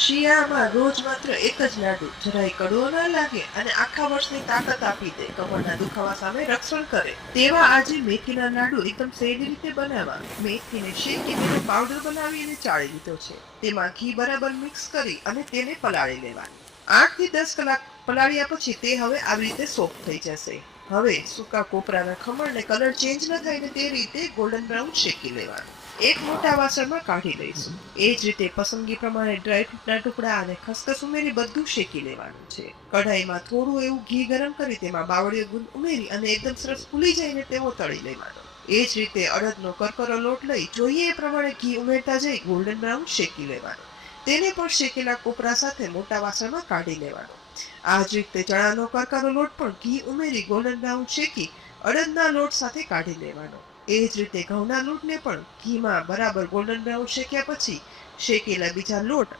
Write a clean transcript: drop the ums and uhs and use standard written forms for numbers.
શિયાળામાં રોજ માત્ર એક જ લાડુ જરાય કડવો ના લાગે અને આખા વર્ષની તાકાત આપી દે, કમરના દુખાવા સામે રક્ષણ કરે તેવા આજે મેથીના લાડુ એકદમ સહેલી રીતે બનાવવા. મેથીને શેકી તેનો પાવડર બનાવી અને ચાળી લીધો છે. તેમાં ઘી બરાબર મિક્સ કરી અને તેને પલાળી લેવાનું. 8 થી 10 કલાક પલાળ્યા પછી તે હવે આવી રીતે સોફ્ટ થઈ જશે. હવે સૂકા કોપરાના ખમણને કલર ચેન્જ ન થાય ને તે રીતે ગોલ્ડન બ્રાઉન શેકી લેવાનું. એક મોટા વાસણમાં કાઢી લઈશું. એ જ રીતે પસંદગી પ્રમાણે ડ્રાયફ્રૂટના ટુકડા અને ખસખસ ઉમેરી બધું શેકી લેવાનું છે. કઢાઈમાં થોડું એવું ઘી ગરમ કરી તેમાં બાવળીયો ગુંદ ઉમેરી અને એકદમ સરસ ફૂલી જાય તેવો તળી લેવાનો. એ જ રીતે અડદનો કરકરો લોટ લઈ જોઈએ એ પ્રમાણે ઘી ઉમેરતા જઈ ગોલ્ડન બ્રાઉન શેકી લેવાનો. તેને પણ શેકેલા કોપરા સાથે મોટા વાસણમાં કાઢી લેવાનો. આ જ રીતે ચણાનો કરકરો લોટ પણ ઘી ઉમેરી ગોલ્ડન બ્રાઉન શેકી અડદના લોટ સાથે કાઢી લેવાનો. એ જ રીતે ઘઉંના લોટને પણ ઘીમાં બરાબર ગોલ્ડન બ્રાઉન શેક્યા પછી શેકેલા બીજા લોટ